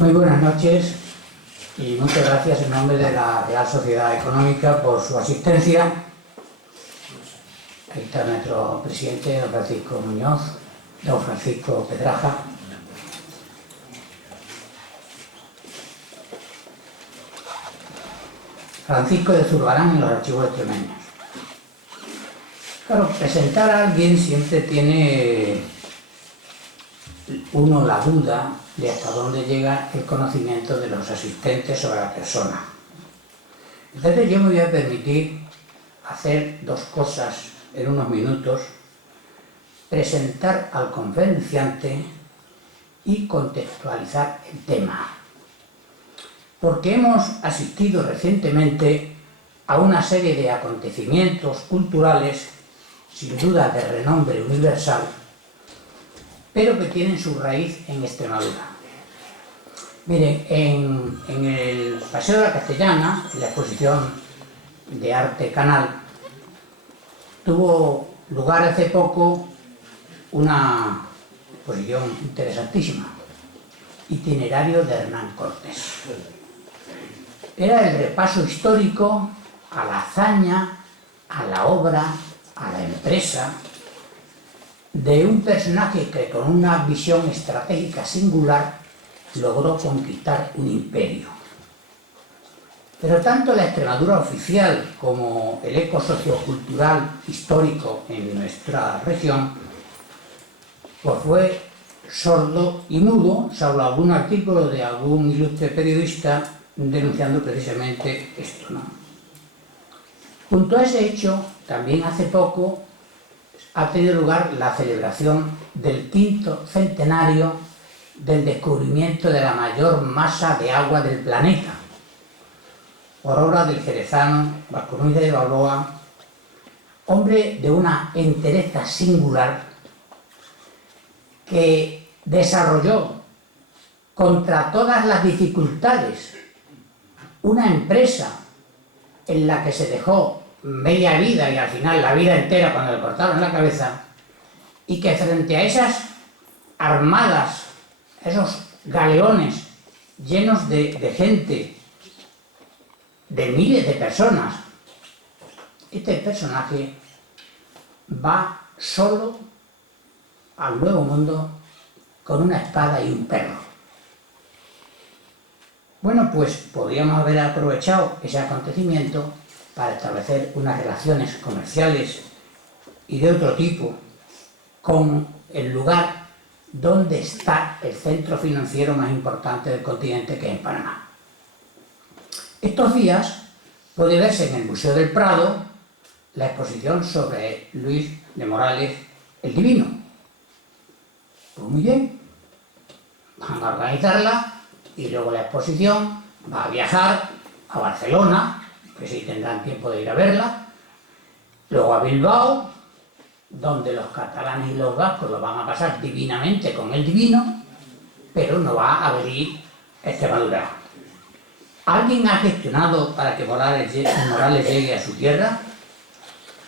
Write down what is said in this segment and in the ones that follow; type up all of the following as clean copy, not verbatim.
Muy buenas noches y muchas gracias en nombre de la Real Sociedad Económica por su asistencia. Ahí está nuestro presidente, don Francisco Muñoz, don Francisco Pedraja. Francisco de Zurbarán en los archivos extremeños. Claro, presentar a alguien siempre tiene uno la duda de hasta dónde llega el conocimiento de los asistentes sobre la persona. Entonces yo me voy a permitir hacer dos cosas en unos minutos: presentar al conferenciante y contextualizar el tema. Porque hemos asistido recientemente a una serie de acontecimientos culturales, sin duda de renombre universal, pero que tienen su raíz en Extremadura. Miren, en el Paseo de la Castellana, en la exposición de arte Canal, tuvo lugar hace poco una exposición interesantísima, Itinerario de Hernán Cortés. Era el repaso histórico a la hazaña, a la obra, a la empresa de un personaje que con una visión estratégica singular logró conquistar un imperio. Pero tanto la Extremadura oficial como el eco sociocultural histórico en nuestra región pues fue sordo y mudo, salvo algún artículo de algún ilustre periodista denunciando precisamente esto, ¿no? Junto a ese hecho, también hace poco ha tenido lugar la celebración del 5º centenario del descubrimiento de la mayor masa de agua del planeta, por obra del jerezano Vasco Núñez de Balboa, hombre de una entereza singular que desarrolló contra todas las dificultades una empresa en la que se dejó media vida y al final la vida entera cuando le cortaron la cabeza, y que frente a esas armadas, esos galeones llenos de gente, de miles de personas, este personaje va solo al Nuevo Mundo con una espada y un perro. Bueno, pues podríamos haber aprovechado ese acontecimiento para establecer unas relaciones comerciales y de otro tipo con el lugar donde está el centro financiero más importante del continente, que es en Panamá. Estos días puede verse en el Museo del Prado la exposición sobre Luis de Morales el Divino. Pues muy bien, van a organizarla y luego la exposición va a viajar a Barcelona, que sí tendrán tiempo de ir a verla, luego a Bilbao, donde los catalanes y los vascos lo van a pasar divinamente con el Divino, pero no va a venir Extremadura. ¿Alguien ha gestionado para que Morales llegue a su tierra?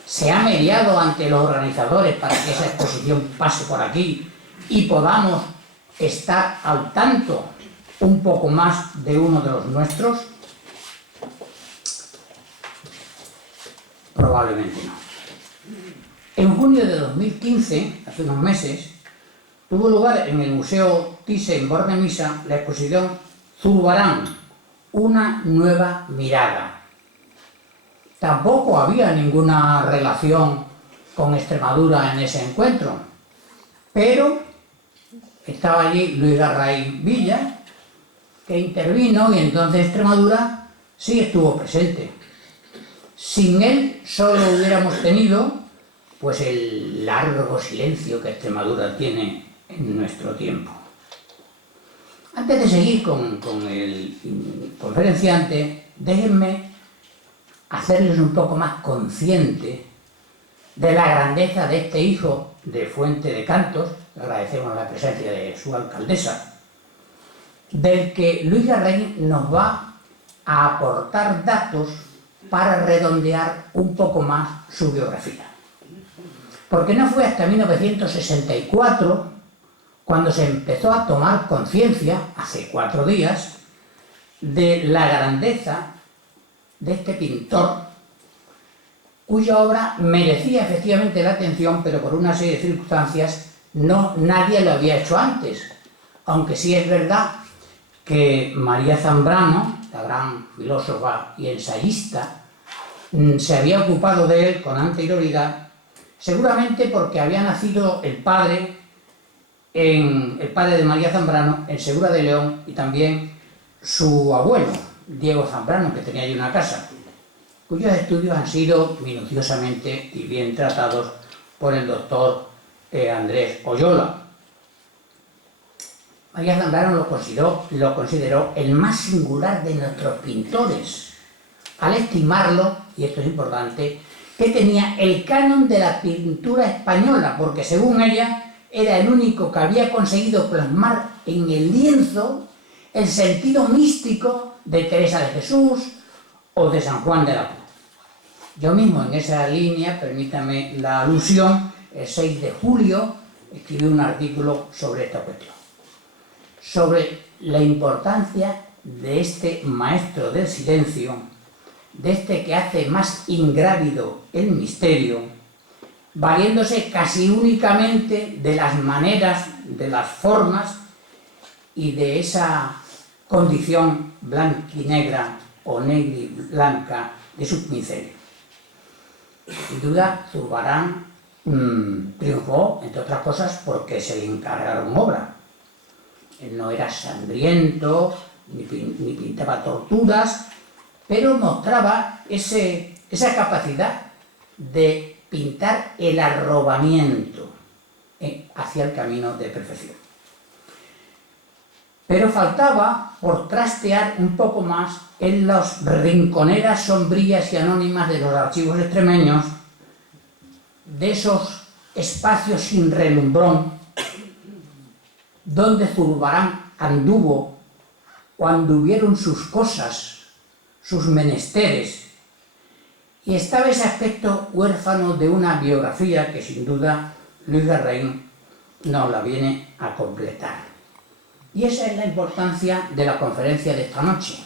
¿Se ha mediado ante los organizadores para que esa exposición pase por aquí y podamos estar al tanto un poco más de uno de los nuestros? Probablemente no. En junio de 2015, hace unos meses, tuvo lugar en el Museo Thyssen-Bornemisza la exposición Zurbarán, una nueva mirada. Tampoco había ninguna relación con Extremadura en ese encuentro, pero estaba allí Luis Garray Villa, que intervino, y entonces Extremadura sí estuvo presente. Sin él solo hubiéramos tenido pues el largo silencio que Extremadura tiene en nuestro tiempo. Antes de seguir con el conferenciante, déjenme hacerles un poco más consciente de la grandeza de este hijo de Fuente de Cantos. Agradecemos la presencia de su alcaldesa, del que Luis Garray nos va a aportar datos para redondear un poco más su biografía. Porque no fue hasta 1964 cuando se empezó a tomar conciencia, hace 4 días, de la grandeza de este pintor, cuya obra merecía efectivamente la atención, pero por una serie de circunstancias nadie lo había hecho antes. Aunque sí es verdad que María Zambrano, la gran filósofa y ensayista, se había ocupado de él con anterioridad, seguramente porque había nacido el padre de María Zambrano en Segura de León, y también su abuelo, Diego Zambrano, que tenía allí una casa, cuyos estudios han sido minuciosamente y bien tratados por el doctor Andrés Oyola. María Zambrano lo consideró el más singular de nuestros pintores, al estimarlo, y esto es importante, que tenía el canon de la pintura española, porque según ella era el único que había conseguido plasmar en el lienzo el sentido místico de Teresa de Jesús o de San Juan de la Cruz. Yo mismo, en esa línea, permítame la alusión, el 6 de julio escribí un artículo sobre esta cuestión, sobre la importancia de este maestro del silencio, de este que hace más ingrávido el misterio, valiéndose casi únicamente de las maneras, de las formas y de esa condición blanquinegra o negra y blanca de sus pinceles. Sin duda, Zurbarán triunfó, entre otras cosas, porque se le encargaron obras. Él no era sangriento, ni pintaba torturas, pero mostraba esa capacidad de pintar el arrobamiento hacia el camino de perfección. Pero faltaba por trastear un poco más en las rinconeras sombrías y anónimas de los archivos extremeños, de esos espacios sin relumbrón, donde Zurbarán anduvo o anduvieron sus cosas, sus menesteres, y estaba ese aspecto huérfano de una biografía que sin duda Luis Garraín nos la viene a completar. Y esa es la importancia de la conferencia de esta noche,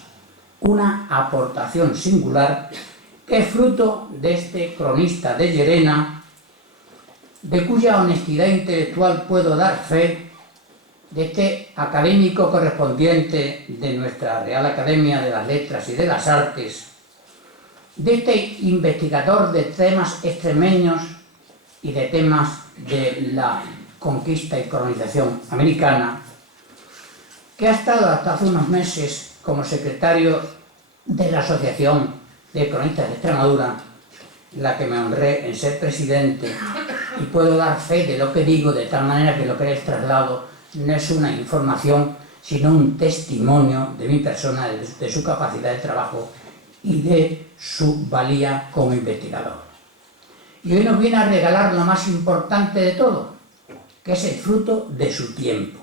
una aportación singular que es fruto de este cronista de Llerena, de cuya honestidad intelectual puedo dar fe, de este académico correspondiente de nuestra Real Academia de las Letras y de las Artes, de este investigador de temas extremeños y de temas de la conquista y colonización americana, que ha estado hasta hace unos meses como secretario de la Asociación de Cronistas de Extremadura, la que me honré en ser presidente, y puedo dar fe de lo que digo, de tal manera que lo que les traslado no es una información, sino un testimonio de mi persona, de su capacidad de trabajo y de su valía como investigador. Y hoy nos viene a regalar lo más importante de todo, que es el fruto de su tiempo,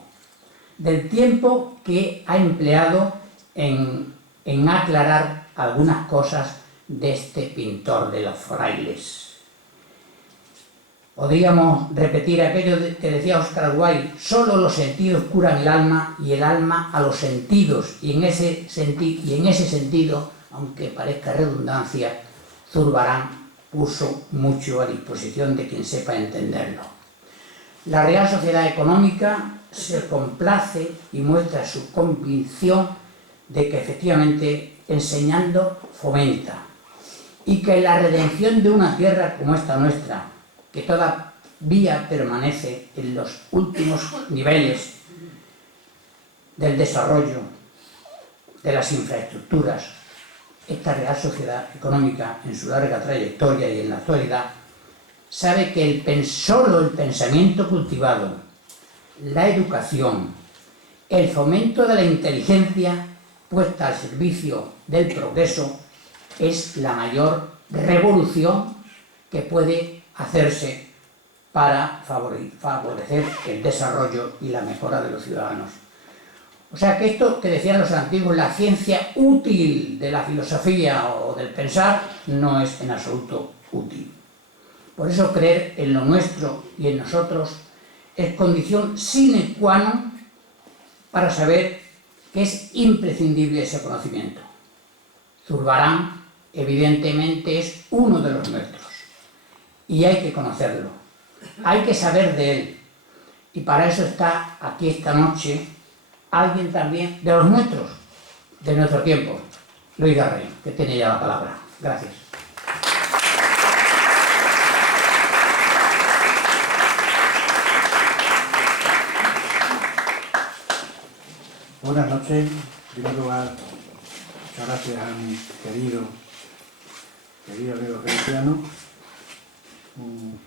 del tiempo que ha empleado en aclarar algunas cosas de este pintor de los frailes. Podríamos repetir aquello que decía Oscar Wilde: solo los sentidos curan el alma y el alma a los sentidos, y en ese sentido, aunque parezca redundancia, Zurbarán puso mucho a disposición de quien sepa entenderlo. La Real Sociedad Económica se complace y muestra su convicción de que efectivamente enseñando fomenta, y que la redención de una tierra como esta nuestra, que todavía permanece en los últimos niveles del desarrollo de las infraestructuras, esta Real Sociedad Económica, en su larga trayectoria y en la actualidad, sabe que solo el pensamiento cultivado, la educación, el fomento de la inteligencia puesta al servicio del progreso es la mayor revolución que puede hacerse para favorecer el desarrollo y la mejora de los ciudadanos. O sea que esto que decían los antiguos, la ciencia útil de la filosofía o del pensar, no es en absoluto útil. Por eso creer en lo nuestro y en nosotros es condición sine qua non para saber que es imprescindible ese conocimiento. Zurbarán, evidentemente, es uno de los nuestros y hay que conocerlo, hay que saber de él, y para eso está aquí esta noche alguien también de los nuestros, de nuestro tiempo, Luis Garrey, que tiene ya la palabra. Gracias. Buenas noches. En primer lugar, muchas gracias a mi querido amigo Feliciano,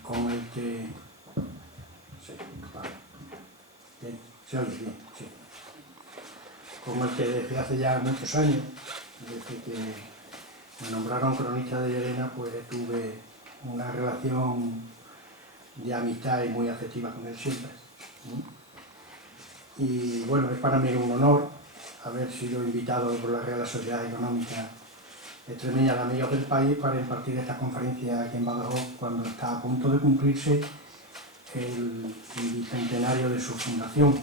con el que... Sí, vale. Bien, se oye bien, sí. Con el que desde hace ya muchos años, desde que me nombraron cronista de Llerena, pues tuve una relación de amistad y muy afectiva con él siempre. Y bueno, es para mí un honor haber sido invitado por la Real Sociedad Económica Extremeña de Amigos del País para impartir esta conferencia aquí en Badajoz cuando está a punto de cumplirse el bicentenario de su fundación.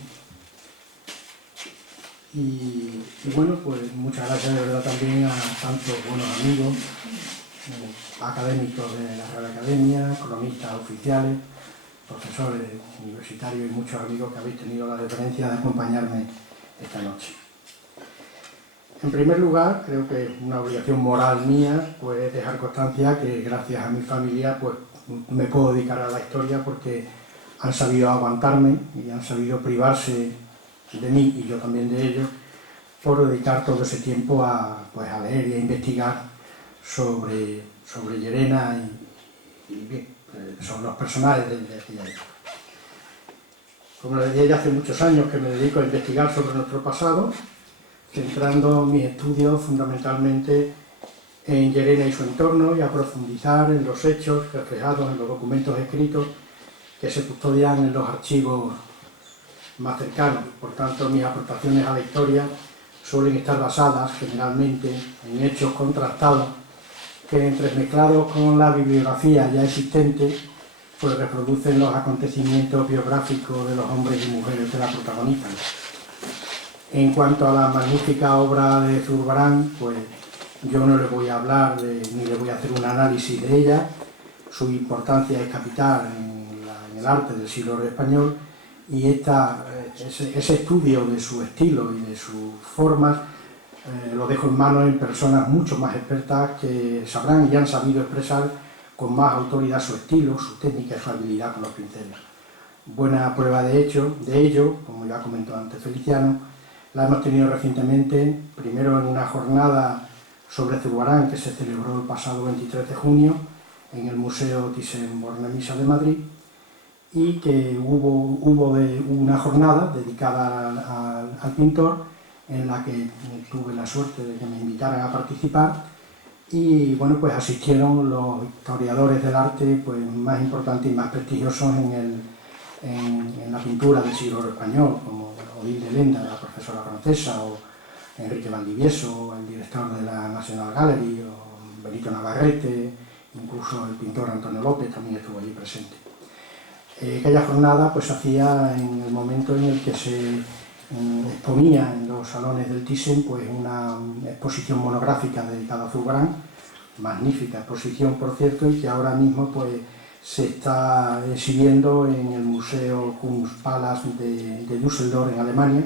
Y bueno, pues muchas gracias de verdad también a tantos buenos amigos, académicos de la Real Academia, cronistas oficiales, profesores universitarios y muchos amigos que habéis tenido la deferencia de acompañarme esta noche. En primer lugar, creo que es una obligación moral mía pues dejar constancia que gracias a mi familia pues me puedo dedicar a la historia porque han sabido aguantarme y han sabido privarse de mí y yo también de ellos por dedicar todo ese tiempo a leer y a investigar sobre Llerena y bien, sobre los personajes de aquella época. Como les decía, ya hace muchos años que me dedico a investigar sobre nuestro pasado, centrando mis estudios fundamentalmente en Llerena y su entorno y a profundizar en los hechos reflejados en los documentos escritos que se custodian en los archivos más cercanos. Por tanto, mis aportaciones a la historia suelen estar basadas generalmente en hechos contrastados que, entremezclados con la bibliografía ya existente, pues reproducen los acontecimientos biográficos de los hombres y mujeres que la protagonizan. En cuanto a la magnífica obra de Zurbarán, pues yo no le voy a hablar ni le voy a hacer un análisis de ella. Su importancia es capital en el arte del siglo español y ese estudio de su estilo y de sus formas lo dejo en manos en personas mucho más expertas que sabrán y han sabido expresar con más autoridad su estilo, su técnica y su habilidad con los pinceles. Buena prueba de ello, como ya comentó antes Feliciano, la hemos tenido recientemente, primero en una jornada sobre Zurbarán que se celebró el pasado 23 de junio en el Museo Thyssen-Bornemisza de Madrid, y que hubo una jornada dedicada al pintor en la que tuve la suerte de que me invitaran a participar y bueno, pues asistieron los historiadores del arte pues, más importantes y más prestigiosos en la pintura del siglo español, como Odile Lenda, la profesora francesa, o Enrique Valdivieso, el director de la National Gallery, o Benito Navarrete, incluso el pintor Antonio López también estuvo allí presente. Aquella jornada pues se hacía en el momento en el que se exponía en los salones del Thyssen pues una exposición monográfica dedicada a Zurbarán, magnífica exposición por cierto, y que ahora mismo pues se está exhibiendo en el Museo Kunstpalast de Düsseldorf en Alemania,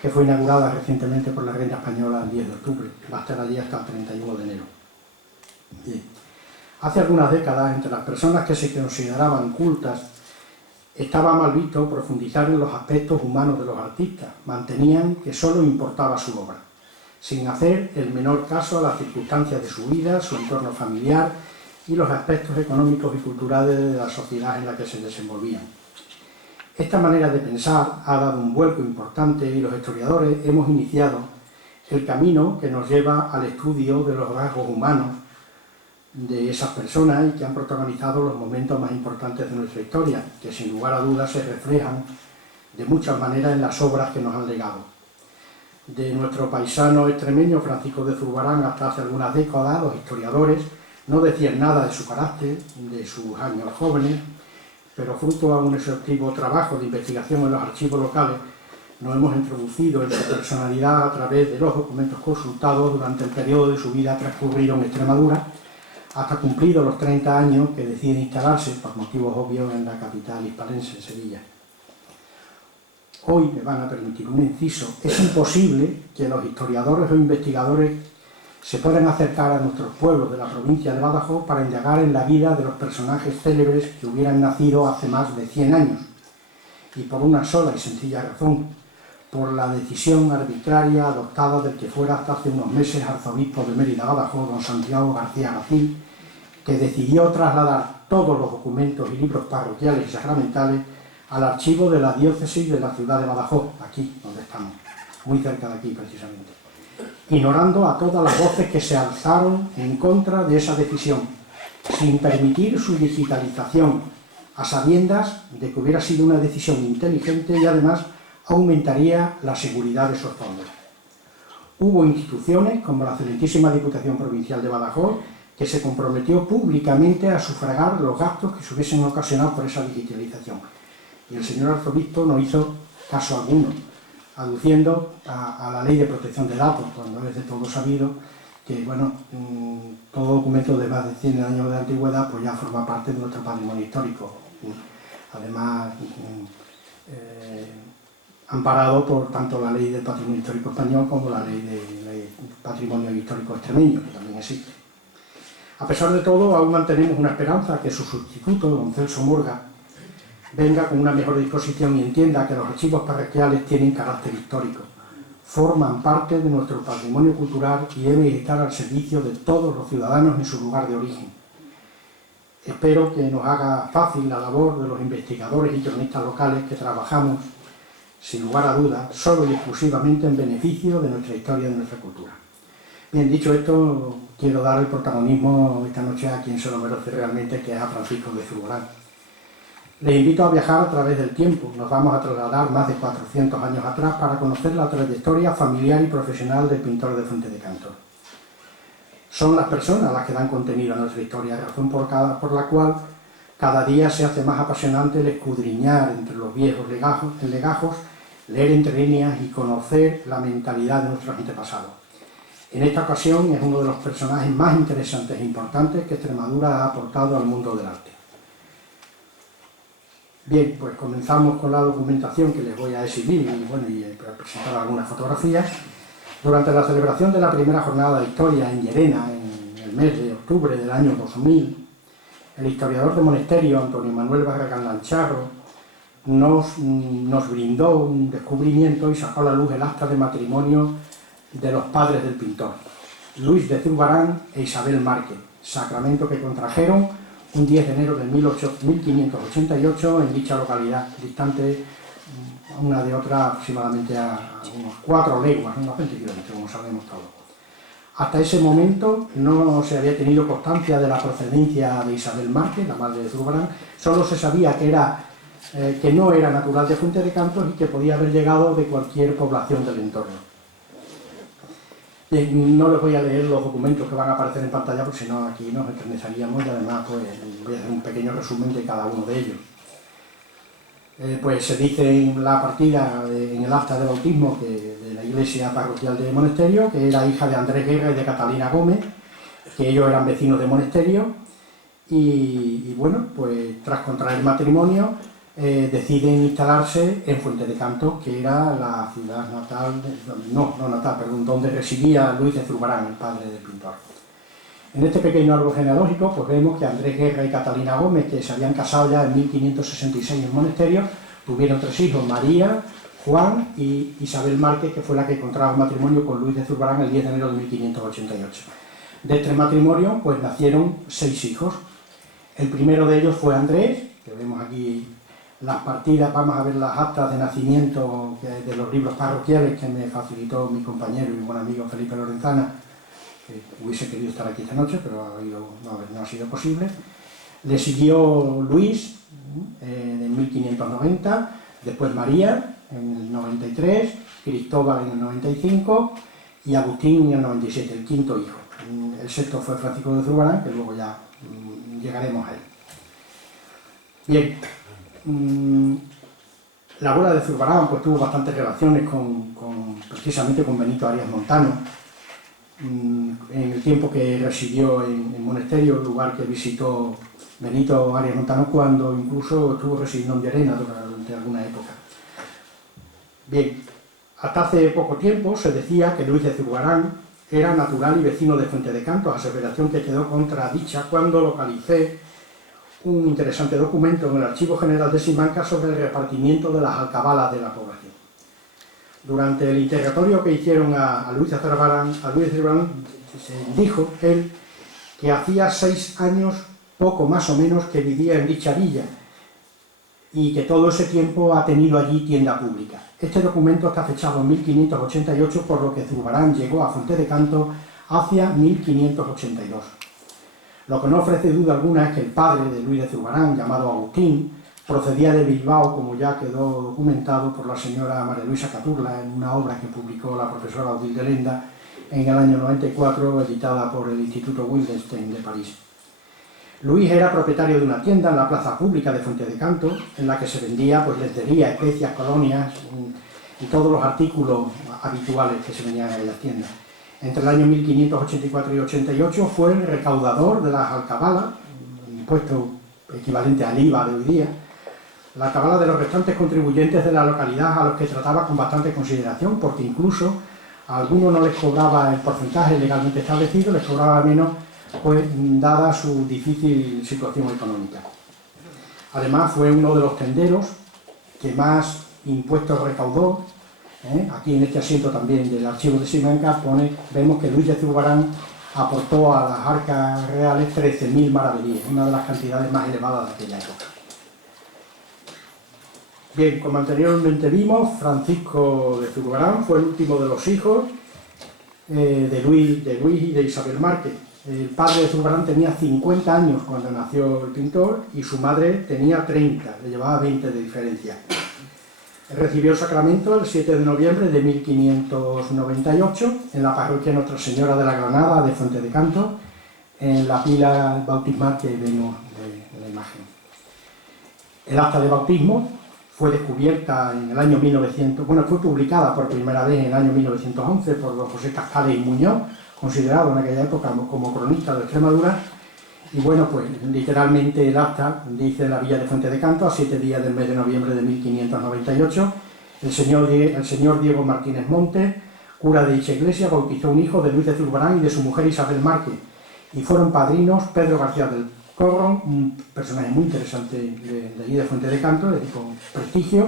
que fue inaugurada recientemente por la reina española el 10 de octubre, va a estar allí hasta el 31 de enero. Bien. Hace algunas décadas, entre las personas que se consideraban cultas, estaba mal visto profundizar en los aspectos humanos de los artistas, mantenían que solo importaba su obra, sin hacer el menor caso a las circunstancias de su vida, su entorno familiar y los aspectos económicos y culturales de la sociedad en la que se desenvolvían. Esta manera de pensar ha dado un vuelco importante y los historiadores hemos iniciado el camino que nos lleva al estudio de los rasgos humanos de esas personas y que han protagonizado los momentos más importantes de nuestra historia, que sin lugar a dudas se reflejan de muchas maneras en las obras que nos han legado. De nuestro paisano extremeño Francisco de Zurbarán hasta hace algunas décadas, los historiadores no decían nada de su carácter, de sus años jóvenes, pero fruto a un exhaustivo trabajo de investigación en los archivos locales, nos hemos introducido en su personalidad a través de los documentos consultados durante el periodo de su vida transcurrido en Extremadura, hasta cumplidos los 30 años que decide instalarse, por motivos obvios, en la capital hispalense, en Sevilla. Hoy me van a permitir un inciso. Es imposible que los historiadores o investigadores se puedan acercar a nuestros pueblos de la provincia de Badajoz para indagar en la vida de los personajes célebres que hubieran nacido hace más de 100 años. Y por una sola y sencilla razón, por la decisión arbitraria adoptada del que fuera hasta hace unos meses arzobispo de Mérida Badajoz, don Santiago García Gacín, que decidió trasladar todos los documentos y libros parroquiales y sacramentales al archivo de la diócesis de la ciudad de Badajoz, aquí donde estamos, muy cerca de aquí precisamente, ignorando a todas las voces que se alzaron en contra de esa decisión, sin permitir su digitalización, a sabiendas de que hubiera sido una decisión inteligente y además aumentaría la seguridad de esos fondos. Hubo instituciones como la excelentísima Diputación Provincial de Badajoz que se comprometió públicamente a sufragar los gastos que se hubiesen ocasionado por esa digitalización. Y el señor arzobispo no hizo caso alguno, aduciendo a la Ley de Protección de Datos, cuando es de todo sabido que, bueno, todo documento de más de 100 años de antigüedad pues ya forma parte de nuestro patrimonio histórico. Además, amparado por tanto la Ley del Patrimonio Histórico Español como la Ley del Patrimonio Histórico Extremeño, que también existe. A pesar de todo, aún mantenemos una esperanza que su sustituto, don Celso Murga, venga con una mejor disposición y entienda que los archivos parroquiales tienen carácter histórico, forman parte de nuestro patrimonio cultural y deben estar al servicio de todos los ciudadanos en su lugar de origen. Espero que nos haga fácil la labor de los investigadores y cronistas locales que trabajamos, sin lugar a dudas, solo y exclusivamente en beneficio de nuestra historia y de nuestra cultura. Bien, dicho esto, quiero dar el protagonismo esta noche a quien se lo merece realmente, que es a Francisco de Zurbarán. Les invito a viajar a través del tiempo. Nos vamos a trasladar más de 400 años atrás para conocer la trayectoria familiar y profesional del pintor de Fuente de Canto. Son las personas las que dan contenido a nuestra historia, razón por la cual cada día se hace más apasionante el escudriñar entre los viejos legajos, leer entre líneas y conocer la mentalidad de nuestros antepasados. En esta ocasión es uno de los personajes más interesantes e importantes que Extremadura ha aportado al mundo del arte. Bien, pues comenzamos con la documentación que les voy a exhibir y presentar algunas fotografías. Durante la celebración de la primera jornada de historia en Llerena, en el mes de octubre del año 2000, el historiador de monasterio Antonio Manuel Barragán Lancharro nos brindó un descubrimiento y sacó a la luz el acta de matrimonio de los padres del pintor, Luis de Zurbarán e Isabel Márquez, sacramento que contrajeron un 10 de enero de 1588 en dicha localidad, distante una de otra aproximadamente a unos 4 leguas, unos 20 kilómetros, como sabemos todos. Hasta ese momento no se había tenido constancia de la procedencia de Isabel Márquez, la madre de Zurbarán, solo se sabía que no era natural de Fuente de Cantos y que podía haber llegado de cualquier población del entorno. No les voy a leer los documentos que van a aparecer en pantalla, porque si no aquí nos eternizaríamos y además pues, voy a hacer un pequeño resumen de cada uno de ellos. Pues se dice en la partida, en el acta de bautismo de la iglesia parroquial de Monasterio, que era hija de Andrés Guerra y de Catalina Gómez, que ellos eran vecinos de Monasterio, y bueno, pues tras contraer matrimonio, deciden instalarse en Fuente de Cantos, que era la ciudad natal, donde residía Luis de Zurbarán, el padre del pintor. En este pequeño árbol genealógico pues vemos que Andrés Guerra y Catalina Gómez, que se habían casado ya en 1566 en Monasterio, tuvieron 3 hijos, María, Juan y Isabel Márquez, que fue la que contrajo matrimonio con Luis de Zurbarán el 10 de enero de 1588. De este matrimonio pues nacieron 6 hijos. El primero de ellos fue Andrés, que vemos aquí las partidas, vamos a ver las actas de nacimiento de los libros parroquiales que me facilitó mi compañero y buen amigo Felipe Lorenzana, que hubiese querido estar aquí esta noche, pero no ha sido posible. Le siguió Luis en 1590, después María en el 93, Cristóbal en el 95 y Agustín en el 97, el quinto hijo. El sexto fue Francisco de Zurbarán, que luego ya llegaremos a él. Bien, la abuela de Zurbarán pues, tuvo bastantes relaciones precisamente con Benito Arias Montano, en el tiempo que residió en Monesterio, lugar que visitó Benito Arias Montano cuando incluso estuvo residiendo en Llerena durante alguna época. Bien, hasta hace poco tiempo se decía que Luis de Zurbarán era natural y vecino de Fuente de Cantos, aseveración que quedó contradicha cuando localicé un interesante documento en el Archivo General de Simancas sobre el repartimiento de las alcabalas de la población. Durante el interrogatorio que hicieron a Luis de Zurbarán, se dijo él que hacía 6 años, poco más o menos, que vivía en dicha villa y que todo ese tiempo ha tenido allí tienda pública. Este documento está fechado en 1588, por lo que Zurbarán llegó a Fuente de Cantos hacia 1582. Lo que no ofrece duda alguna es que el padre de Luis de Zurbarán, llamado Agustín, procedía de Bilbao, como ya quedó documentado por la señora María Luisa Caturla en una obra que publicó la profesora Odile Lenda en el año 94, editada por el Instituto Wildenstein de París. Luis era propietario de una tienda en la plaza pública de Fuente de Cantos, en la que se vendía pues, lencería, especias, colonias y todos los artículos habituales que se vendían en las tiendas. Entre el año 1584 y 88 fue el recaudador de las alcabalas, un impuesto equivalente al IVA de hoy día, la alcabala de los restantes contribuyentes de la localidad, a los que trataba con bastante consideración, porque incluso a algunos no les cobraba el porcentaje legalmente establecido, les cobraba menos, pues dada su difícil situación económica. Además fue uno de los tenderos que más impuestos recaudó. Aquí en este asiento también del archivo de Simancas vemos que Luis de Zurbarán aportó a las arcas reales 13.000 maravedíes, una de las cantidades más elevadas de aquella época. Bien, como anteriormente vimos, Francisco de Zurbarán fue el último de los hijos de Luis y de Isabel Márquez. El padre de Zurbarán tenía 50 años cuando nació el pintor y su madre tenía 30, le llevaba 20 de diferencia. Recibió el sacramento el 7 de noviembre de 1598 en la parroquia Nuestra Señora de la Granada de Fuente de Cantos, en la pila bautismal que vemos de la imagen. El acta de bautismo fue descubierta en el año 1900, fue publicada por primera vez en el año 1911 por don José Cascales y Muñoz, considerado en aquella época como cronista de Extremadura, y bueno, pues literalmente el acta dice: en la villa de Fuente de Cantos, a 7 días del mes de noviembre de 1598, el señor Diego Martínez Montes, cura de dicha iglesia, bautizó un hijo de Luis de Zurbarán y de su mujer Isabel Márquez, y fueron padrinos Pedro García del Corro, un personaje muy interesante de allí de Fuente de Cantos, con prestigio,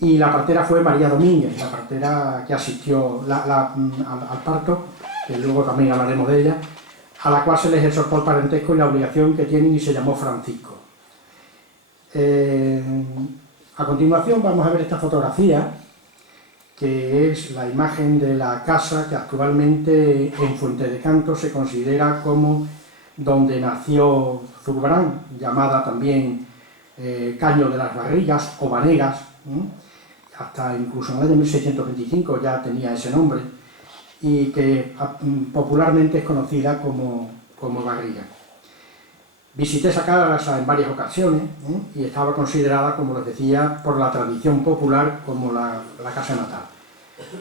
y la partera fue María Domínguez, la partera que asistió al parto, que luego también hablaremos de ella, a la cual se les exhortó el parentesco y la obligación que tienen, y se llamó Francisco. A continuación vamos a ver esta fotografía, que es la imagen de la casa que actualmente en Fuente de Cantos se considera como donde nació Zurbarán, llamada también Caño de las Barrigas o Vanegas, hasta incluso en el año 1625 ya tenía ese nombre, y que popularmente es conocida como Barriga. Visité esa casa en varias ocasiones y estaba considerada, como les decía, por la tradición popular como la casa natal.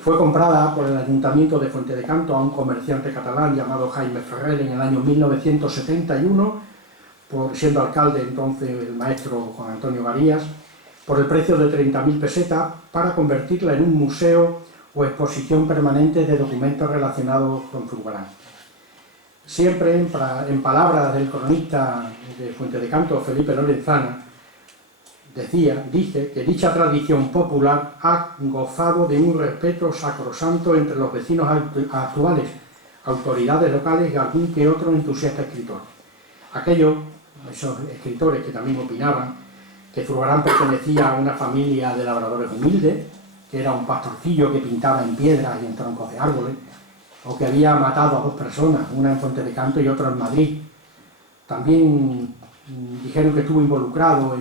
Fue comprada por el Ayuntamiento de Fuente de Cantos a un comerciante catalán llamado Jaime Ferrer en el año 1971, siendo alcalde entonces el maestro Juan Antonio Varías, por el precio de 30.000 pesetas, para convertirla en un museo o exposición permanente de documentos relacionados con Zurbarán. Siempre, en palabras del cronista de Fuente de Cantos, Felipe Lorenzana, dice que dicha tradición popular ha gozado de un respeto sacrosanto entre los vecinos actuales, autoridades locales y algún que otro entusiasta escritor. Esos escritores que también opinaban que Zurbarán pertenecía a una familia de labradores humildes, que era un pastorcillo que pintaba en piedras y en troncos de árboles, o que había matado a 2 personas, una en Fuente de Cantos y otra en Madrid. También dijeron que estuvo involucrado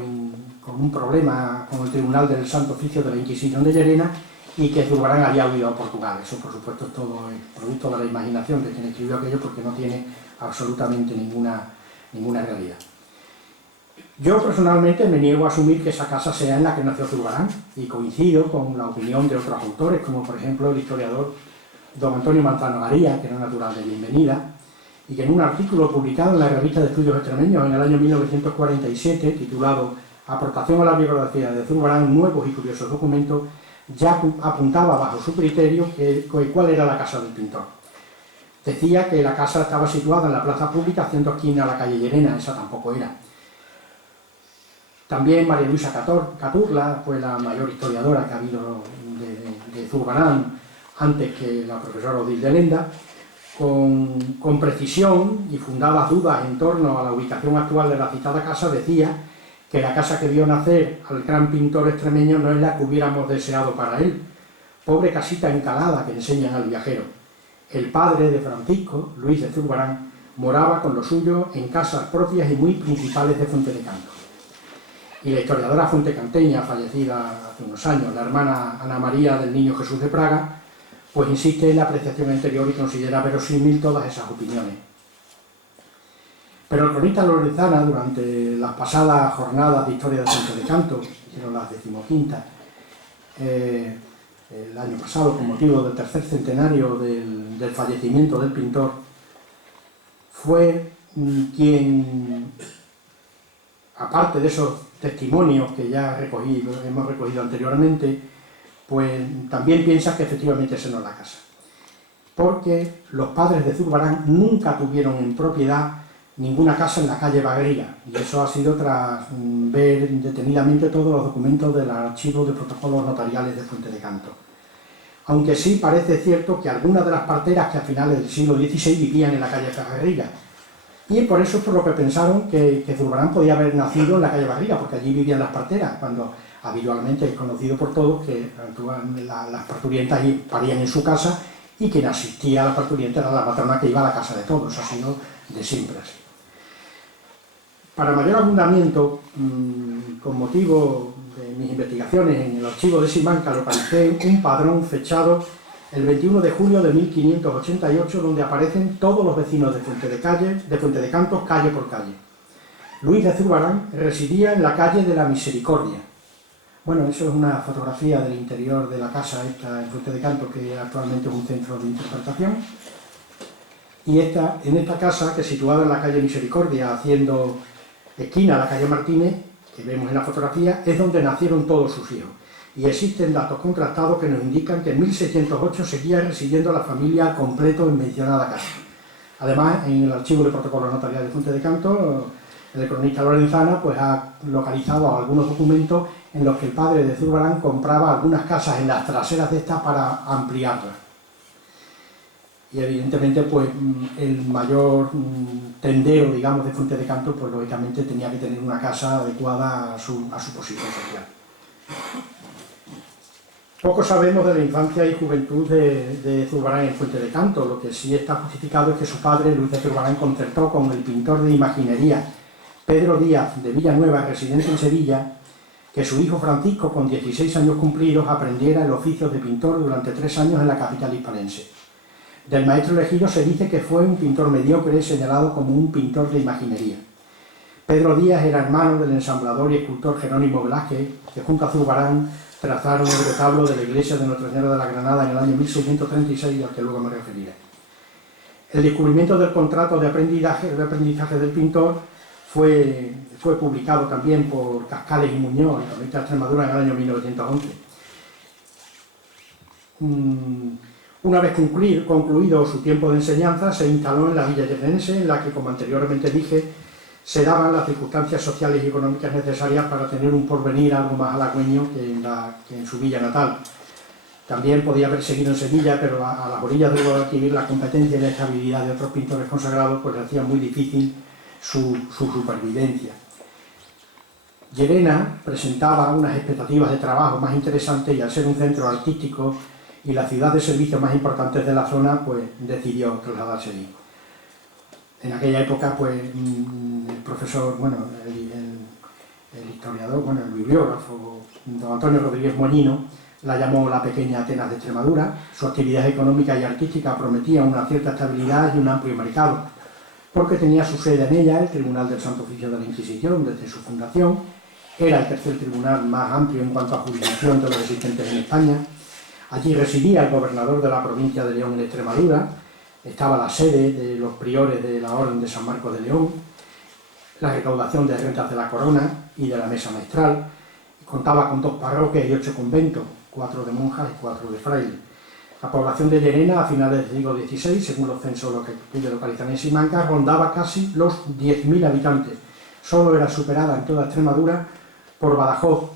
con un problema con el Tribunal del Santo Oficio de la Inquisición de Llerena, y que Zurbarán había huido a Portugal. Eso, por supuesto, es todo el producto de la imaginación de quien escribió aquello, porque no tiene absolutamente ninguna realidad. Yo personalmente me niego a asumir que esa casa sea en la que nació Zurbarán y coincido con la opinión de otros autores, como por ejemplo el historiador don Antonio Manzano María, que era natural de Bienvenida, y que en un artículo publicado en la Revista de Estudios Extremeños en el año 1947, titulado Aportación a la biografía de Zurbarán, nuevos y curiosos documentos, ya apuntaba bajo su criterio cuál era la casa del pintor. Decía que la casa estaba situada en la plaza pública haciendo esquina a la calle Llerena, esa tampoco era. También María Luisa Caturla fue la mayor historiadora que ha habido de Zurbarán antes que la profesora Odilde Lenda, con precisión y fundadas dudas en torno a la ubicación actual de la citada casa, decía que la casa que vio nacer al gran pintor extremeño no es la que hubiéramos deseado para él. Pobre casita encalada que enseñan al viajero. El padre de Francisco, Luis de Zurbarán, moraba con lo suyo en casas propias y muy principales de Fuente de Canto. Y la historiadora fuentecanteña, fallecida hace unos años, la hermana Ana María del Niño Jesús de Praga, pues insiste en la apreciación anterior y considera verosímil todas esas opiniones. Pero el cronista Lorenzana, durante las pasadas jornadas de historia de Fuente de Canto, hicieron las 15ª, el año pasado, con motivo del tercer centenario del fallecimiento del pintor, fue quien, aparte de esos testimonios que ya hemos recogido anteriormente, pues también piensa que efectivamente esa no es la casa. Porque los padres de Zurbarán nunca tuvieron en propiedad ninguna casa en la calle Bagriga, y eso ha sido tras ver detenidamente todos los documentos del archivo de protocolos notariales de Fuente de Canto. Aunque sí parece cierto que algunas de las parteras que a finales del siglo XVI vivían en la calle Bagriga, y por eso es por lo que pensaron que Zurbarán podía haber nacido en la calle Barriga, porque allí vivían las parteras, cuando habitualmente es conocido por todos que las parturientas parían en su casa y quien asistía a la parturienta era la matrona que iba a la casa de todos. Ha sido de siempre así. Para mayor abundamiento, con motivo de mis investigaciones en el archivo de Simancas, localicé un padrón fechado el 21 de julio de 1588, donde aparecen todos los vecinos de Fuente de Canto, calle por calle. Luis de Zurbarán residía en la calle de la Misericordia. Bueno, eso es una fotografía del interior de la casa esta en Fuente de Canto, que actualmente es un centro de interpretación. Y en esta casa, que es situada en la calle Misericordia, haciendo esquina a la calle Martínez, que vemos en la fotografía, es donde nacieron todos sus hijos. Y existen datos contrastados que nos indican que en 1608 seguía residiendo la familia al completo en mencionada casa. Además, en el archivo de protocolos notariales de Fuente de Canto, el cronista Lorenzana pues, ha localizado algunos documentos en los que el padre de Zurbarán compraba algunas casas en las traseras de estas para ampliarlas. Y evidentemente pues, el mayor tendero, digamos, de Fuente de Canto, pues lógicamente tenía que tener una casa adecuada a su posición social. Poco sabemos de la infancia y juventud de Zurbarán en Fuente de Canto. Lo que sí está justificado es que su padre, Luis de Zurbarán, concertó con el pintor de imaginería Pedro Díaz de Villanueva, residente en Sevilla, que su hijo Francisco, con 16 años cumplidos, aprendiera el oficio de pintor durante 3 años en la capital hispalense. Del maestro elegido se dice que fue un pintor mediocre, señalado como un pintor de imaginería. Pedro Díaz era hermano del ensamblador y escultor Jerónimo Velázquez, que junto a Zurbarán trazaron el retablo de la iglesia de Nuestra Señora de la Granada en el año 1636, al que luego me referiré. El descubrimiento del contrato de aprendizaje del pintor fue publicado también por Cascales y Muñoz, en la revista de Extremadura, en el año 1911. Una vez concluido su tiempo de enseñanza, se instaló en la villa llenense, en la que, como anteriormente dije, se daban las circunstancias sociales y económicas necesarias para tener un porvenir algo más halagüeño que en su villa natal. También podía haber seguido en Sevilla, pero a las orillas de Guadalquivir la competencia y la estabilidad de otros pintores consagrados pues le hacía muy difícil su supervivencia. Llerena presentaba unas expectativas de trabajo más interesantes y, al ser un centro artístico y la ciudad de servicios más importantes de la zona, pues decidió trasladarse allí. En aquella época, pues, el profesor, bueno, el historiador, bueno, el bibliógrafo, don Antonio Rodríguez Moñino, la llamó la pequeña Atenas de Extremadura. Su actividad económica y artística prometía una cierta estabilidad y un amplio mercado. porque tenía su sede en ella el Tribunal del Santo Oficio de la Inquisición desde su fundación. Era el tercer tribunal más amplio en cuanto a jurisdicción de los existentes en España. Allí residía el gobernador de la provincia de León en Extremadura, estaba la sede de los priores de la Orden de San Marcos de León, la recaudación de rentas de la corona y de la mesa maestral. Contaba con 2 parroquias y 8 conventos, 4 de monjas y 4 de frailes. La población de Llerena a finales del siglo XVI, según los censos que localizan en Simancas, rondaba casi los 10.000 habitantes. Solo era superada en toda Extremadura por Badajoz,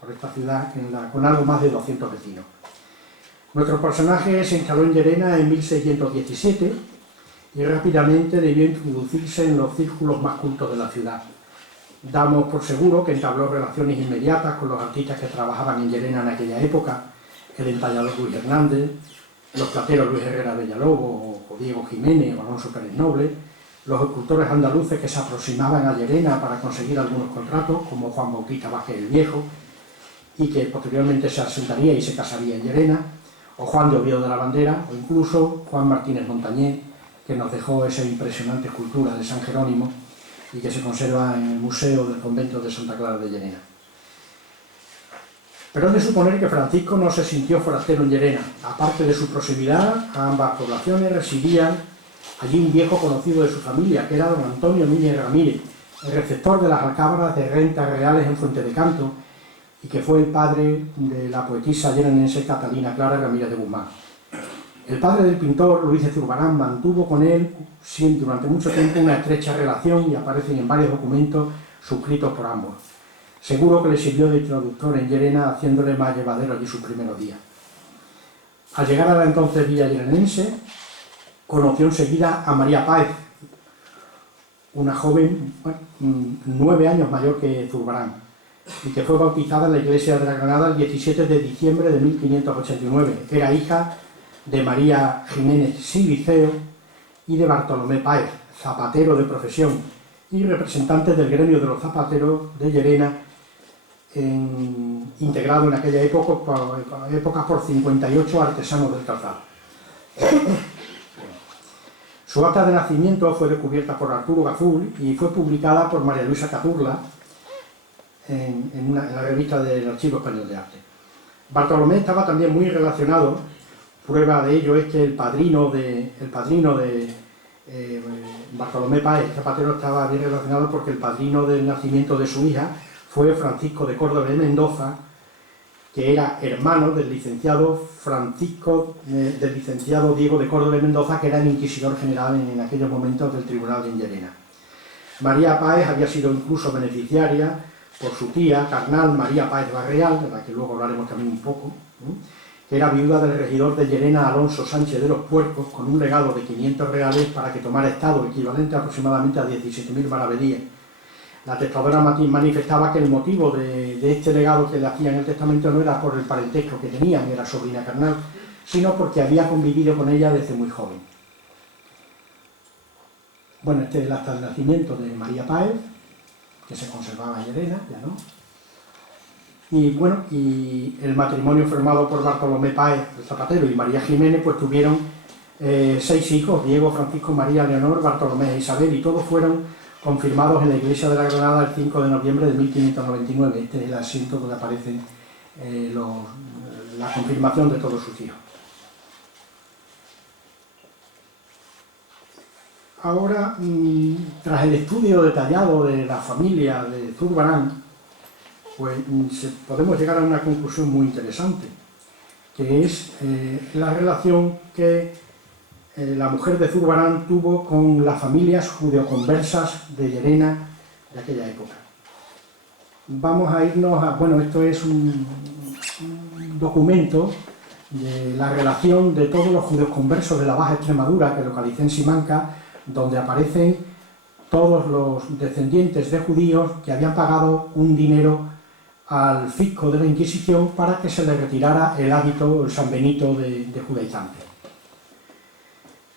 por esta ciudad con algo más de 200 vecinos. Nuestro personaje se instaló en Llerena en 1617 y rápidamente debió introducirse en los círculos más cultos de la ciudad. Damos por seguro que entabló relaciones inmediatas con los artistas que trabajaban en Llerena en aquella época, el entallador Luis Hernández, los plateros Luis Herrera Villalobos o Diego Jiménez o Alonso Pérez Noble, los escultores andaluces que se aproximaban a Llerena para conseguir algunos contratos, como Juan Bautista Vázquez el Viejo, y que posteriormente se asentaría y se casaría en Llerena, o Juan de Oviedo de la Bandera, o incluso Juan Martínez Montañé, que nos dejó esa impresionante escultura de San Jerónimo y que se conserva en el Museo del Convento de Santa Clara de Llerena. Pero es de suponer que Francisco no se sintió forastero en Llerena. Aparte de su proximidad a ambas poblaciones, residía allí un viejo conocido de su familia, que era don Antonio Núñez Ramírez, el receptor de las alcábaras de rentas reales en Fuente de Canto, y que fue el padre de la poetisa lleranense Catalina Clara Ramírez de Guzmán. El padre del pintor, Luis de Zurbarán, mantuvo con él durante mucho tiempo una estrecha relación y aparecen en varios documentos suscritos por ambos. Seguro que le sirvió de introductor en Llerena, haciéndole más llevadero allí sus primeros días. Al llegar a la entonces villa lleranense, conoció enseguida a María Páez, una joven 9 años mayor que Zurbarán, y que fue bautizada en la iglesia de la Granada el 17 de diciembre de 1589. Era hija de María Jiménez Siliceo y de Bartolomé Páez, zapatero de profesión y representante del gremio de los zapateros de Llerena, integrado en aquella época por 58 artesanos del calzado. Su acta de nacimiento fue descubierta por Arturo Gazul y fue publicada por María Luisa Cazurla en la revista del Archivo Español de Arte. Bartolomé estaba también muy relacionado. Prueba de ello es que el padrino de Bartolomé Páez Zapatero estaba bien relacionado, porque el padrino del nacimiento de su hija fue Francisco de Córdoba de Mendoza, que era hermano del licenciado Diego de Córdoba de Mendoza, que era el inquisidor general en aquellos momentos del Tribunal de Llerena. María Páez había sido incluso beneficiaria por su tía carnal María Páez Barreal, de la que luego hablaremos también un poco, que era viuda del regidor de Llerena Alonso Sánchez de los Puercos, con un legado de 500 reales para que tomara estado, equivalente aproximadamente a 17.000 maravedíes. La testadora manifestaba que el motivo de este legado que le hacía en el testamento no era por el parentesco que tenían, era sobrina carnal, sino porque había convivido con ella desde muy joven. Bueno, este es el acta de nacimiento de María Páez, que se conservaba en Llerena, ya no. Y bueno, y el matrimonio formado por Bartolomé Páez, el zapatero, y María Jiménez, pues tuvieron 6 hijos: Diego, Francisco, María, Leonor, Bartolomé e Isabel, y todos fueron confirmados en la iglesia de la Granada el 5 de noviembre de 1599. Este es el asiento donde aparece la confirmación de todos sus hijos. Ahora, tras el estudio detallado de la familia de Zurbarán, pues podemos llegar a una conclusión muy interesante, que es la relación que la mujer de Zurbarán tuvo con las familias judeoconversas de Llerena de aquella época. Vamos a irnos a... Bueno, esto es un documento de la relación de todos los judeoconversos de la Baja Extremadura, que localicé en Simancas, donde aparecen todos los descendientes de judíos que habían pagado un dinero al fisco de la Inquisición para que se le retirara el hábito, el San Benito de judaizante.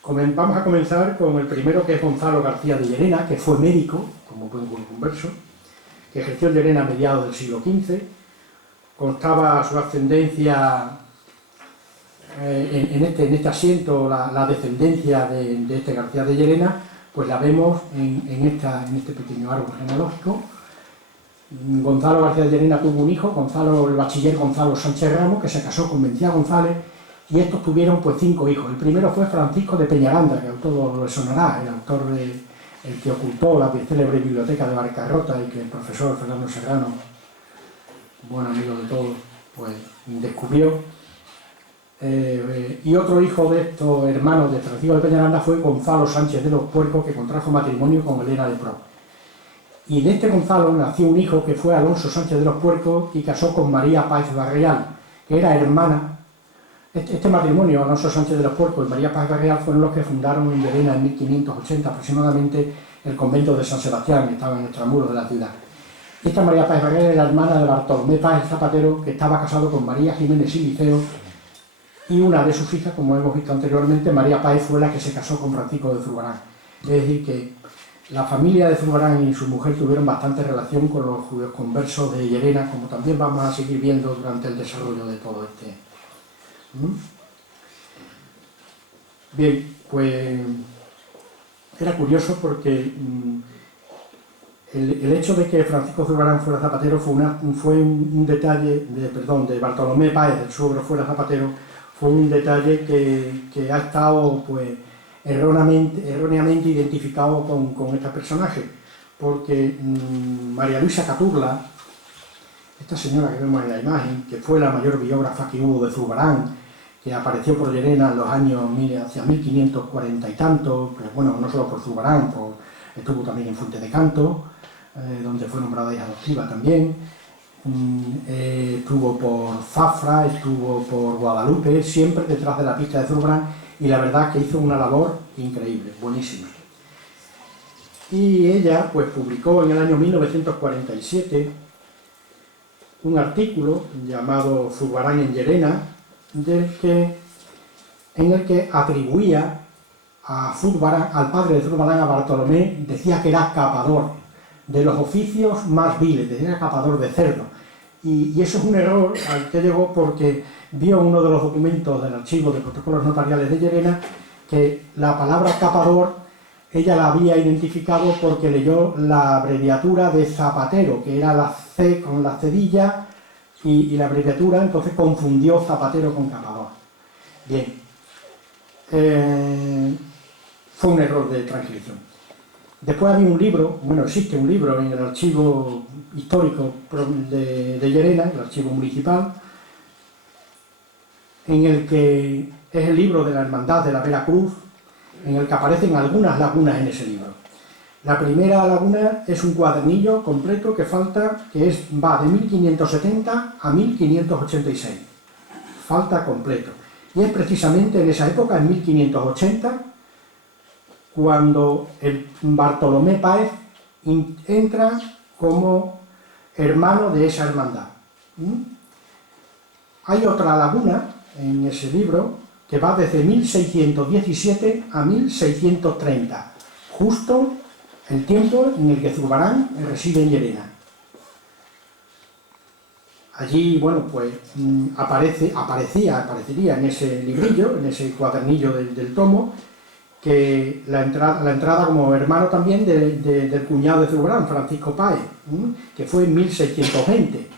Vamos a comenzar con el primero, que es Gonzalo García de Llerena, que fue médico, como buen converso, que ejerció en Llerena a mediados del siglo XV. Constaba su ascendencia en este asiento, la descendencia de este García de Llerena, pues la vemos en este pequeño árbol genealógico. Gonzalo García de Llerena tuvo un hijo, el bachiller Gonzalo Sánchez Ramos, que se casó con Mencía González, y estos tuvieron pues 5 hijos. El primero fue Francisco de Peñaranda, que a todos les sonará, el autor el que ocultó la célebre biblioteca de Barcarrota y que el profesor Fernando Serrano, buen amigo de todos, pues descubrió. Y otro hijo de estos hermanos de Francisco de Peñaranda fue Gonzalo Sánchez de los Puercos, que contrajo matrimonio con Elena de Pro. Y de este Gonzalo nació un hijo que fue Alonso Sánchez de los Puercos y casó con María Páez Barreal, que era hermana. Este matrimonio, Alonso Sánchez de los Puercos y María Páez Barreal, fueron los que fundaron en Llerena en 1580 aproximadamente el convento de San Sebastián, que estaba en extramuros de la ciudad. Esta María Páez Barreal era hermana de Bartolomé Páez Zapatero, que estaba casado con María Jiménez y Liceo, y una de sus hijas, como hemos visto anteriormente, María Páez, fue la que se casó con Francisco de Zurbarán. Es decir, que la familia de Zurbarán y su mujer tuvieron bastante relación con los judíos conversos de Llerena, como también vamos a seguir viendo durante el desarrollo de todo este. Bien, pues era curioso porque el hecho de que Francisco Zurbarán fuera zapatero fue un detalle de Bartolomé Páez, el suegro, fuera zapatero, fue un detalle que ha estado pues erróneamente identificado con este personaje, porque María Luisa Caturla, esta señora que vemos en la imagen, que fue la mayor biógrafa que hubo de Zurbarán, que apareció por Llerena en los años hacia 1540 y tanto, pero bueno, no solo por Zurbarán, estuvo también en Fuente de Canto, donde fue nombrada hija adoptiva también, estuvo por Zafra, estuvo por Guadalupe, siempre detrás de la pista de Zurbarán, y la verdad que hizo una labor increíble, buenísima. Y ella pues publicó en el año 1947 un artículo llamado Zurbarán en Llerena, en el que atribuía a Zurbarán, al padre de Zurbarán, a Bartolomé, decía que era capador de los oficios más viles, decía que era capador de cerdo. Y eso es un error al que llegó porque vio uno de los documentos del archivo de protocolos notariales de Llerena que la palabra capador ella la había identificado porque leyó la abreviatura de zapatero, que era la C con la cedilla y la abreviatura, entonces confundió zapatero con capador. Bien, fue un error de transcripción. Después había un libro, bueno, existe un libro en el archivo histórico de Llerena, el archivo municipal, en el que es el libro de la Hermandad de la Vera Cruz, en el que aparecen algunas lagunas en ese libro. La primera laguna es un cuadernillo completo que va de 1570 a 1586. Falta completo. Y es precisamente en esa época, en 1580, cuando el Bartolomé Páez entra como hermano de esa hermandad. Hay otra laguna en ese libro que va desde 1617 a 1630, justo el tiempo en el que Zurbarán reside en Llerena. Allí, bueno, pues aparecería en ese librillo, en ese cuadernillo del tomo, que la entrada como hermano también del cuñado de Zurbarán, Francisco Páez, que fue en 1620.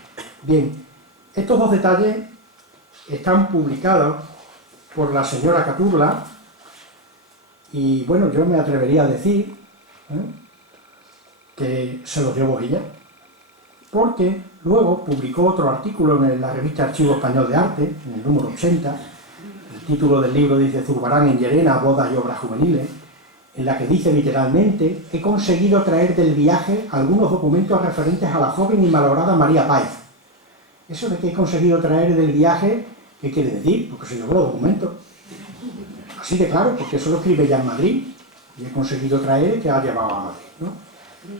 Bien, estos dos detalles están publicados por la señora Caturla y bueno, yo me atrevería a decir que se los llevó ella, porque luego publicó otro artículo en la revista Archivo Español de Arte, en el número 80, el título del libro dice Zurbarán en Llerena, bodas y obras juveniles, en la que dice literalmente: he conseguido traer del viaje algunos documentos referentes a la joven y malograda María Páez. Eso de que he conseguido traer del viaje, ¿qué quiere decir? Porque se llevó los documentos. Así de claro, porque eso lo escribe ya en Madrid, y he conseguido traer que ha llevado a Madrid, ¿no?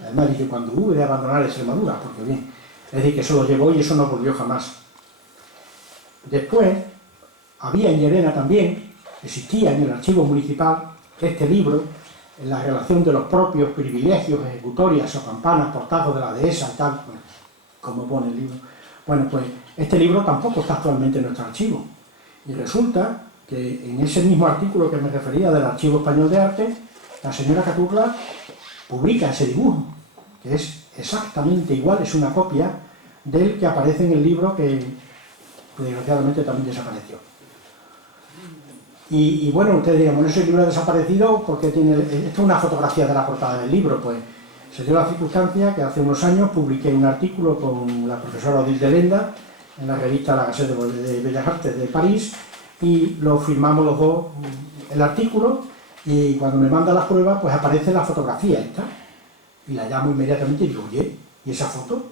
Además dice, cuando hube de abandonar Extremadura, porque bien, es decir, que eso lo llevó y eso no volvió jamás. Después, había en Llerena también, existía en el archivo municipal, este libro, en la relación de los propios privilegios, ejecutorias o campanas, portazos de la dehesa y tal, bueno, como pone el libro. Bueno, pues este libro tampoco está actualmente en nuestro archivo. Y resulta que en ese mismo artículo que me refería del Archivo Español de Arte, la señora Catulla publica ese dibujo, que es exactamente igual, es una copia del que aparece en el libro que desgraciadamente también desapareció. Y bueno, ustedes dirán, bueno, ese libro ha desaparecido porque tiene... Esto es una fotografía de la portada del libro, pues se dio la circunstancia que hace unos años publiqué un artículo con la profesora Odile de Lenda en la revista La Gacette de Bellas Artes de París, y lo firmamos los dos, el artículo, y cuando me manda las pruebas, pues aparece la fotografía esta, y la llamo inmediatamente y digo, oye, ¿y esa foto?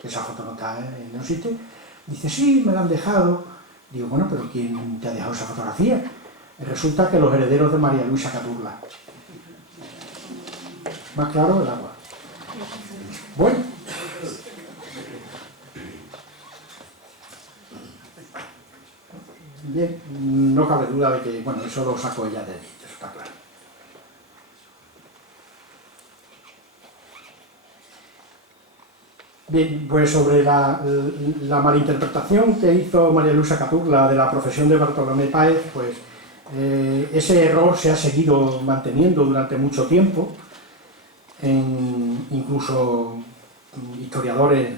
Que esa foto no está, no existe. Dice, sí, me la han dejado. Digo, bueno, pero ¿quién te ha dejado esa fotografía? Y resulta que los herederos de María Luisa Catulla. Más claro el agua. Bueno. Bien, no cabe duda de que, bueno, eso lo saco ella de allí, eso está claro. Bien, pues sobre la malinterpretación que hizo María Luisa Catulla de la profesión de Bartolomé Páez, pues ese error se ha seguido manteniendo durante mucho tiempo, incluso historiadores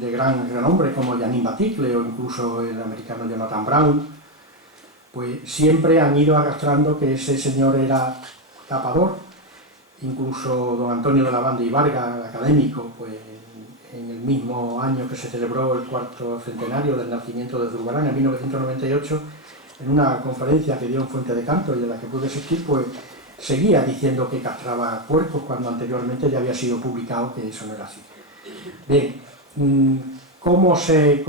de gran renombre como Janine Baticle o incluso el americano Jonathan Brown, pues siempre han ido arrastrando que ese señor era tapador. Incluso don Antonio de la Banda y Vargas, académico, pues en el mismo año que se celebró el cuarto centenario del nacimiento de Zurbarán, en 1998, en una conferencia que dio en Fuente de Canto y en la que pude asistir, pues seguía diciendo que castraba puercos cuando anteriormente ya había sido publicado que eso no era así. Bien, ¿cómo se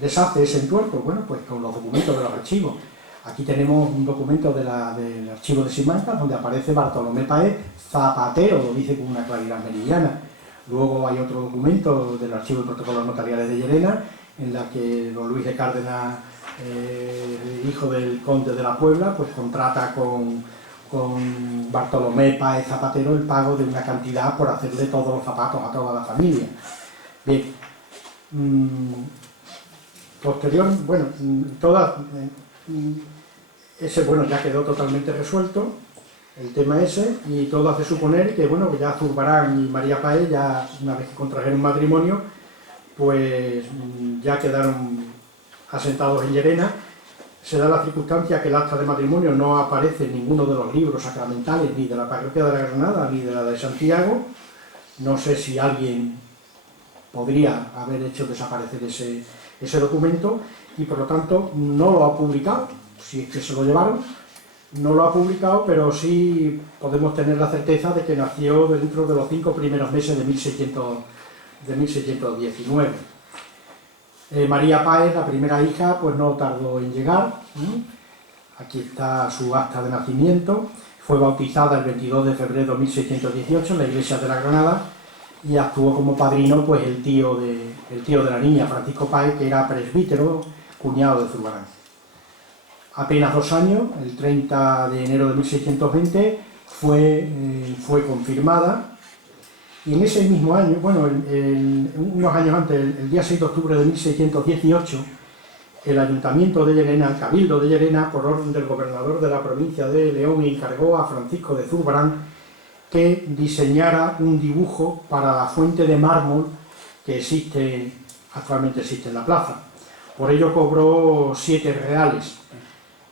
deshace ese entuerto? Bueno, pues con los documentos de los archivos. Aquí tenemos un documento del archivo de Simancas donde aparece Bartolomé Páez zapatero, lo dice con una claridad meridiana. Luego hay otro documento del archivo de protocolos notariales de Llerena en la que don Luis de Cárdenas, hijo del conde de la Puebla, pues contrata con Bartolomé Páez Zapatero el pago de una cantidad por hacerle todos los zapatos a toda la familia. Bien, posterior, bueno, ese, bueno, ya quedó totalmente resuelto el tema ese, y todo hace suponer que, bueno, que ya Zurbarán y María Páez, ya una vez que contrajeron matrimonio, pues ya quedaron asentados en Llerena. Se da la circunstancia que el acta de matrimonio no aparece en ninguno de los libros sacramentales, ni de la parroquia de la Granada, ni de la de Santiago. No sé si alguien podría haber hecho desaparecer ese documento, y por lo tanto no lo ha publicado, si es que se lo llevaron, no lo ha publicado, pero sí podemos tener la certeza de que nació dentro de los 5 primeros meses de 1619. María Páez, la primera hija, pues no tardó en llegar. Aquí está su acta de nacimiento. Fue bautizada el 22 de febrero de 1618 en la iglesia de la Granada, y actuó como padrino pues el tío de la niña, Francisco Páez, que era presbítero, cuñado de Zurbarán. Apenas 2 años, el 30 de enero de 1620, fue confirmada, y en ese mismo año, bueno, unos años antes, el día 6 de octubre de 1618, el Ayuntamiento de Llerena, el Cabildo de Llerena, por orden del gobernador de la provincia de León, encargó a Francisco de Zurbarán que diseñara un dibujo para la fuente de mármol que actualmente existe en la plaza. Por ello cobró 7 reales.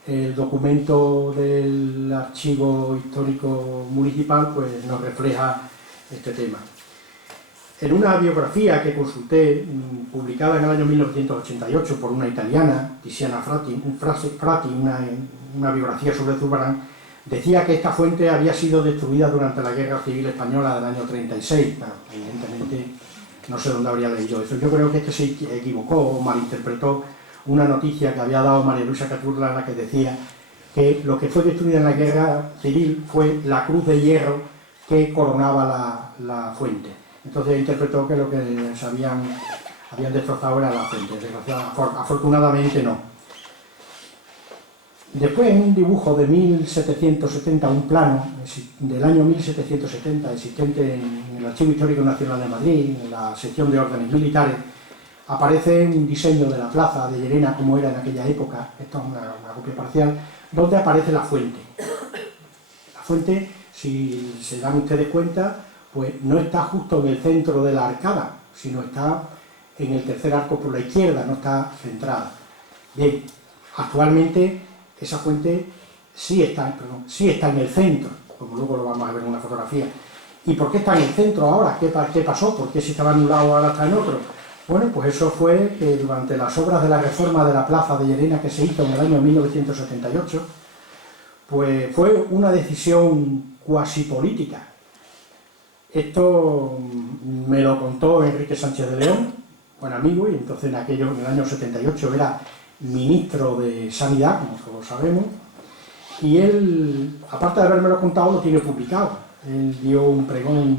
El documento del Archivo Histórico Municipal pues nos refleja este tema. En una biografía que consulté, publicada en el año 1988 por una italiana, Tiziana Frati, una biografía sobre Zurbarán, decía que esta fuente había sido destruida durante la Guerra Civil Española del año 36. Bueno, evidentemente no sé dónde habría leído eso. Yo creo que se equivocó o malinterpretó una noticia que había dado María Luisa Catulla, en la que decía que lo que fue destruido en la Guerra Civil fue la cruz de hierro que coronaba la fuente. Entonces interpretó que lo que se habían destrozado era la fuente. Afortunadamente no. Después, en un dibujo de 1770, un plano del año 1770, existente en el Archivo Histórico Nacional de Madrid, en la sección de órdenes militares, aparece un diseño de la plaza de Llerena como era en aquella época. Esto es una copia parcial, donde aparece la fuente fuente, si se dan ustedes cuenta, pues no está justo en el centro de la arcada, sino está en el tercer arco por la izquierda, no está centrada. Bien, actualmente esa fuente sí está en el centro, como luego lo vamos a ver en una fotografía. ¿Y por qué está en el centro ahora? ¿Qué pasó? ¿Por qué si estaba en un lado ahora está en otro? Bueno, pues eso fue que durante las obras de la reforma de la plaza de Llerena que se hizo en el año 1978, pues fue una decisión cuasi política. Esto me lo contó Enrique Sánchez de León, buen amigo, y entonces en el año 78 era ministro de Sanidad, como todos sabemos, y él, aparte de habérmelo contado, lo tiene publicado. Él dio un pregón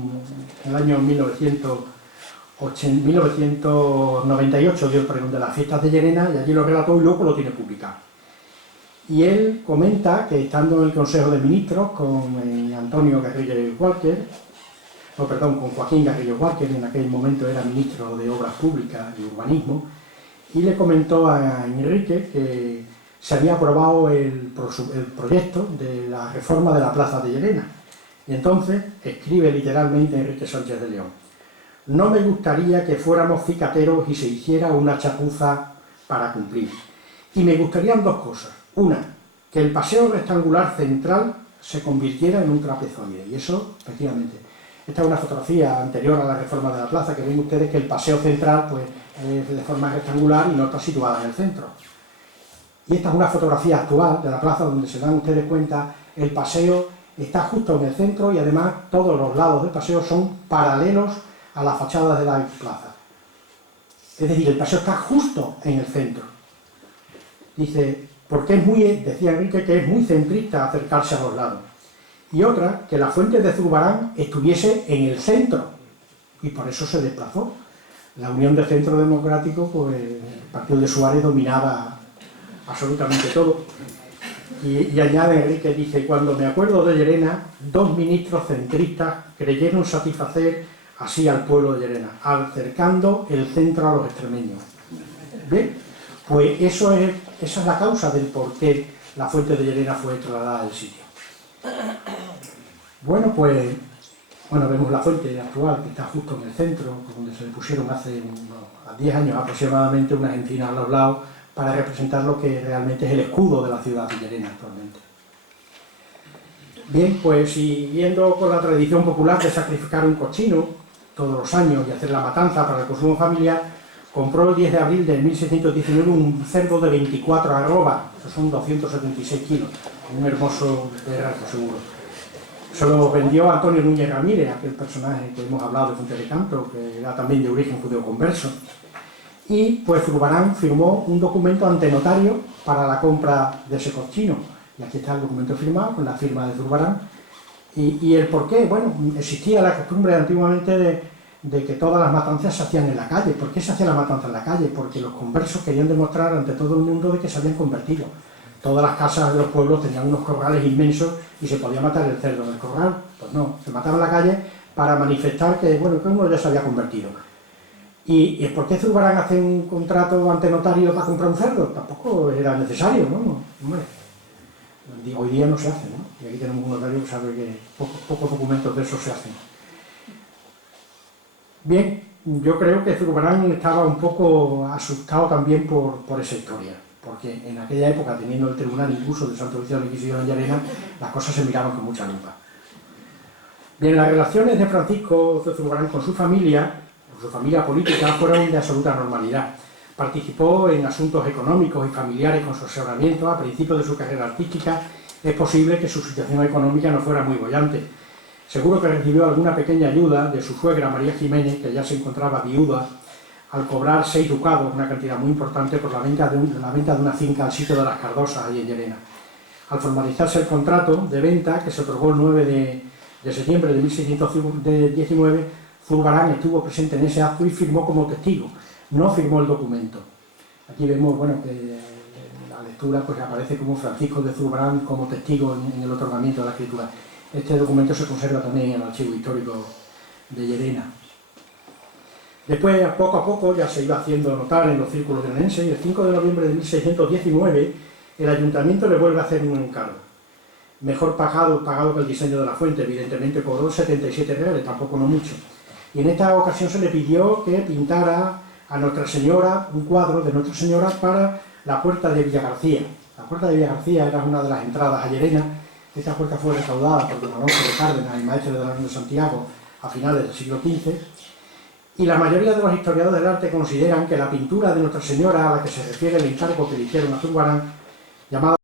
en el año 1998, dio el pregón de las fiestas de Llerena, y allí lo relató y luego lo tiene publicado. Y él comenta que estando en el Consejo de Ministros con Antonio Garrillo Walker, con Joaquín Garrillo Walker, en aquel momento era ministro de Obras Públicas y Urbanismo, y le comentó a Enrique que se había aprobado el proyecto de la reforma de la plaza de Llerena. Y entonces escribe literalmente Enrique Sánchez de León: no me gustaría que fuéramos cicateros y se hiciera una chapuza para cumplir. Y me gustarían dos cosas. Una, que el paseo rectangular central se convirtiera en un trapezoide. Y eso, efectivamente. Esta es una fotografía anterior a la reforma de la plaza, que ven ustedes que el paseo central pues, es de forma rectangular y no está situada en el centro. Y esta es una fotografía actual de la plaza donde se dan ustedes cuenta, el paseo está justo en el centro y además todos los lados del paseo son paralelos a las fachadas de la plaza. Es decir, el paseo está justo en el centro. Dice, porque decía Enrique que es muy centrista acercarse a los lados. Y otra, que la fuente de Zurbarán estuviese en el centro, y por eso se desplazó. La Unión de Centro Democrático, pues el partido de Suárez dominaba absolutamente todo. Y añade Enrique, dice, cuando me acuerdo de Llerena, dos ministros centristas creyeron satisfacer así al pueblo de Llerena, acercando el centro a los extremeños. ¿Bien? Pues esa es la causa del por qué la fuente de Llerena fue trasladada del sitio. Bueno, pues vemos la fuente actual que está justo en el centro, donde se le pusieron hace unos 10 años aproximadamente unas encinas a los lados para representar lo que realmente es el escudo de la ciudad de Llerena actualmente. Bien, pues siguiendo con la tradición popular de sacrificar un cochino todos los años y hacer la matanza para el consumo familiar, compró el 10 de abril de 1619 un cerdo de 24 arrobas, que son 276 kilos, un hermoso berraco seguro. Se lo vendió a Antonio Núñez Ramírez, aquel personaje que hemos hablado de Fuente de Canto, que era también de origen judeo-converso. Y pues Zurbarán firmó un documento ante notario para la compra de ese cochino. Y aquí está el documento firmado con la firma de Zurbarán. Y el por qué, bueno, existía la costumbre antiguamente de que todas las matanzas se hacían en la calle. ¿Por qué se hacía la matanza en la calle? Porque los conversos querían demostrar ante todo el mundo de que se habían convertido. Todas las casas de los pueblos tenían unos corrales inmensos y se podía matar el cerdo en el corral. Pues no, se mataba en la calle para manifestar que, bueno, que uno ya se había convertido. ¿Y por qué Zurbarán hace un contrato ante notario para comprar un cerdo? Tampoco era necesario, ¿no? Hombre, hoy día no se hace, ¿no? Y aquí tenemos un notario que sabe que pocos documentos de eso se hacen. Bien, yo creo que Zurbarán estaba un poco asustado también por esa historia, porque en aquella época, teniendo el tribunal incluso del Santo Oficio de la Inquisición en Llerena, las cosas se miraban con mucha lupa. Bien, las relaciones de Francisco de Zurbarán con su familia política, fueron de absoluta normalidad. Participó en asuntos económicos y familiares con su asesoramiento. A principios de su carrera artística es posible que su situación económica no fuera muy boyante. Seguro que recibió alguna pequeña ayuda de su suegra María Jiménez, que ya se encontraba viuda, al cobrar 6 ducados, una cantidad muy importante, por la venta de una finca al sitio de las Cardosas, ahí en Llerena. Al formalizarse el contrato de venta, que se otorgó el 9 de septiembre de 1619, Zurbarán estuvo presente en ese acto y firmó como testigo, no firmó el documento. Aquí vemos, bueno, que en la lectura pues aparece como Francisco de Zurbarán como testigo en el otorgamiento de la escritura. Este documento se conserva también en el archivo histórico de Llerena. Después, poco a poco, ya se iba haciendo notar en los círculos llerenenses, y el 5 de noviembre de 1619 el ayuntamiento le vuelve a hacer un encargo. mejor pagado que el diseño de la fuente, evidentemente cobró 77 reales, tampoco no mucho. Y en esta ocasión se le pidió que pintara a Nuestra Señora, un cuadro de Nuestra Señora para la Puerta de Villagarcía. La Puerta de Villagarcía era una de las entradas a Llerena. Esta puerta fue recaudada por don Alonso de Cárdenas, el maestre de la Orden de Santiago, a finales del siglo XV. Y la mayoría de los historiadores del arte consideran que la pintura de Nuestra Señora, a la que se refiere el encargo que le hicieron a Zurbarán, llamada